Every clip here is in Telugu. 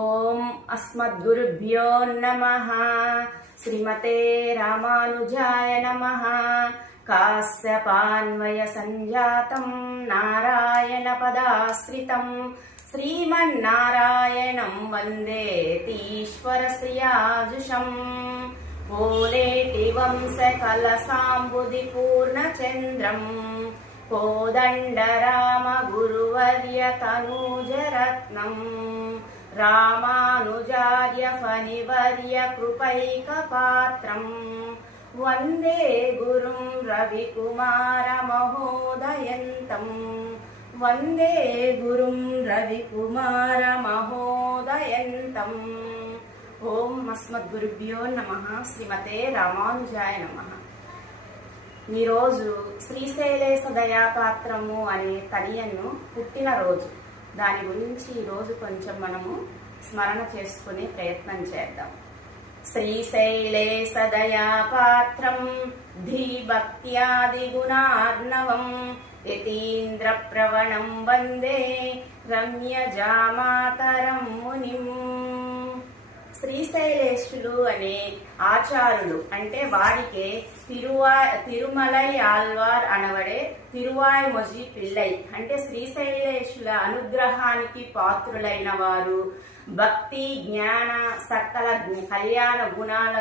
ఓం అస్మద్గురుభ్యో నమః. శ్రీమతే రామానుజాయ నమః. కాశ్యపాన్వయ సంజాతం నారాయణ పదాశ్రితం శ్రీమన్నారాయణం వందే తీశ్వర శ్రియాజుషం. ఓలేటి వంశ కలసాంబుది పూర్ణచంద్రం కోదండ రామ గురువర్య తనూజరత్నం రామానుజార్య ఫణివర్య కృపైకపాత్రం వందే గురుం రవికుమార మహోదయంతం వందే గురుం రవికుమార మహోదయంతం. ఓం అస్మద్గురుభ్యో నమః. శ్రీమతే రామానుజాయ నమః. ఈరోజు శ్రీశైలేశ దయాపాత్రము అనే తనియన్ను పుట్టినరోజు. దాని గురించి ఈరోజు కొంచెం మనము స్మరణ చేసుకునే ప్రయత్నం చేద్దాం. శ్రీశైలేశ దయాపాత్రం ధీభక్త్యాది గుణార్ణవం యతీంద్ర ప్రవణం వందే రమ్యజామాతరం మునిం. శ్రీశైలేశులు అనే ఆచారులు అంటే వారికే తిరుమలై ఆళ్వార్ అనబడే తిరువాయ్మొഴി పిళ్ళై అంటే శ్రీశైలేశుల అనుగ్రహానికి పాత్రులైన వారు. భక్తి జ్ఞాన సకల కళ్యాణ గుణాల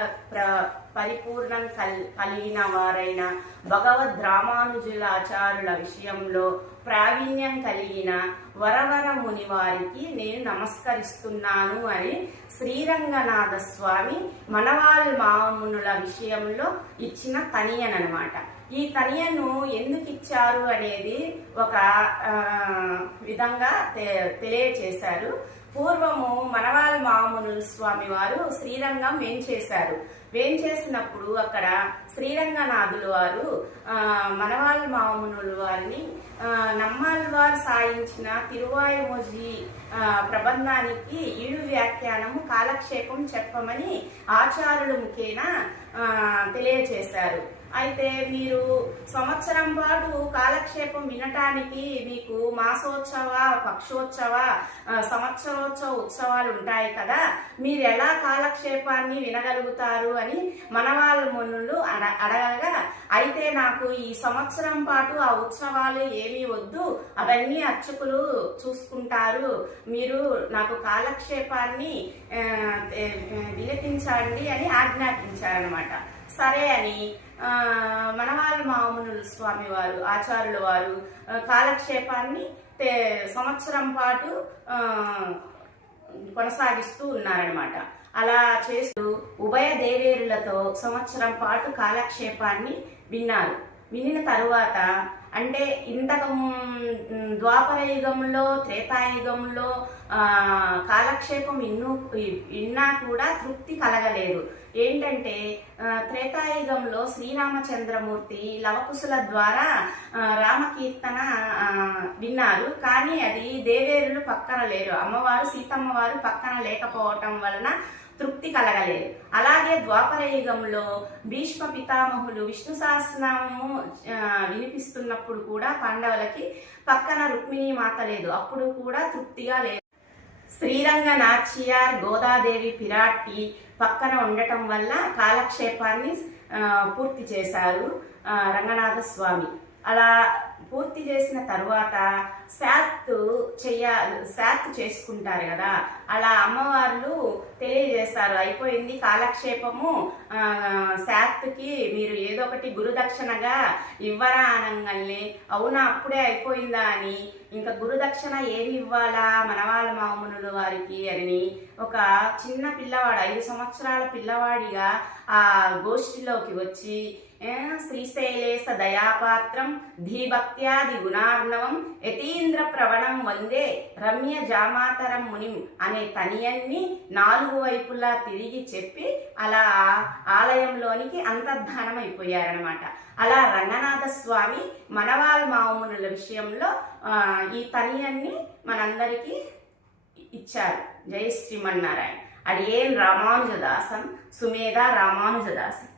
పరిపూర్ణం కలిగిన వారైన భగవద్ రామానుజుల ఆచారుల విషయంలో ప్రావీణ్యం కలిగిన వరవర ముని వారికి నేను నమస్కరిస్తున్నాను అని శ్రీరంగనాథ స్వామి మనవాళ్ళ మామునుల విషయంలో ఇచ్చిన తనియన్ అన్నమాట. ఈ తనియను ఎందుకు ఇచ్చారు అనేది ఒక విధంగా తెలియచేశారు. పూర్వము మనవాళ్ళ మామునుల స్వామి వారు శ్రీరంగం వేంచేసినప్పుడు అక్కడ శ్రీరంగనాథులు వారు మనవాళ్ళ మామునుల వారిని నమ్మాళ్వారు సాయించిన తిరువాయ్మొഴి ప్రబంధానికి ఈడు వ్యాఖ్యానము కాలక్షేపం చెప్పమని ఆచారుల ముఖేన తెలియచేశారు. అయితే మీరు సంవత్సరం పాటు కాలక్షేపం వినటానికి మీకు మాసోత్సవ, పక్షోత్సవ, సంవత్సరోత్సవ ఉత్సవాలు ఉంటాయి కదా, మీరు ఎలా కాలక్షేపాన్ని వినగలుగుతారు అని మనవాళ్ళ మునులు అడగగా, అయితే నాకు ఈ సంవత్సరం పాటు ఆ ఉత్సవాలు ఏమీ వద్దు, అవన్నీ అర్చకులు చూసుకుంటారు, మీరు నాకు కాలక్షేపాన్ని వినిపించండి అని ఆజ్ఞాపించారనమాట. సరే అని మనవాళ్ళ మామునుల స్వామి వారు ఆచార్యుల వారు కాలక్షేపాన్ని సంవత్సరం పాటు కొనసాగిస్తూ ఉన్నారనమాట. అలా చేస్తూ ఉభయ దేవేరులతో సంవత్సరం పాటు కాలక్షేపాన్ని వినిన తరువాత అంటే ఇంతకు ద్వాపర యుగంలో త్రేతాయుగంలో కాలక్షేపం విన్నా కూడా తృప్తి కలగలేదు. ఏంటంటే త్రేతాయుగంలో శ్రీరామచంద్రమూర్తి లవకుశుల ద్వారా రామకీర్తన విన్నారు, కానీ అది దేవేరులు పక్కన లేరు, అమ్మవారు సీతమ్మవారు పక్కన లేకపోవటం వలన తృప్తి కలగలేదు. అలాగే ద్వాపర యుగంలో భీష్మ పితామహులు విష్ణు సహస్రనామము వినిపిస్తున్నప్పుడు కూడా పాండవులకి పక్కన రుక్మిణీ మాత లేదు, అప్పుడు కూడా తృప్తిగా లేదు. శ్రీరంగ నాచియార్ గోదాదేవి పిరాట్టి పక్కన ఉండటం వల్ల కాలక్షేపాన్ని పూర్తి చేశారు రంగనాథ స్వామి. అలా పూర్తి చేసిన తరువాత శాత్ చేసుకుంటారు కదా, అలా అమ్మవార్లు తెలియజేస్తారు, అయిపోయింది కాలక్షేపము, శాత్కి మీరు ఏదో ఒకటి గురుదక్షిణగా ఇవ్వరా అనగానే, అవునా అప్పుడే అయిపోయిందా అని, ఇంకా గురుదక్షిణ ఏమి ఇవ్వాలా మనవాళ్ళ మామునుల వారికి అని ఒక చిన్న పిల్లవాడు 5 సంవత్సరాల పిల్లవాడిగా ఆ గోష్ఠిలోకి వచ్చి శ్రీశైలేశ దయాపాత్రం ధీభక్త్యాది గుణార్ణవం యతీంద్ర ప్రవణం వందే రమ్య జామాతరం మునిం అనే తనియన్ని 4 వైపులా తిరిగి చెప్పి అలా ఆలయంలోనికి అంతర్ధానం అయిపోయారనమాట. అలా రంగనాథ స్వామి మనవాళ్ళ మామునుల విషయంలో ఈ తనియన్ని మనందరికీ ఇచ్చారు. జై శ్రీమన్నారాయణ. అడియేన్ రామానుజదాసం సుమేధ రామానుజదాసం.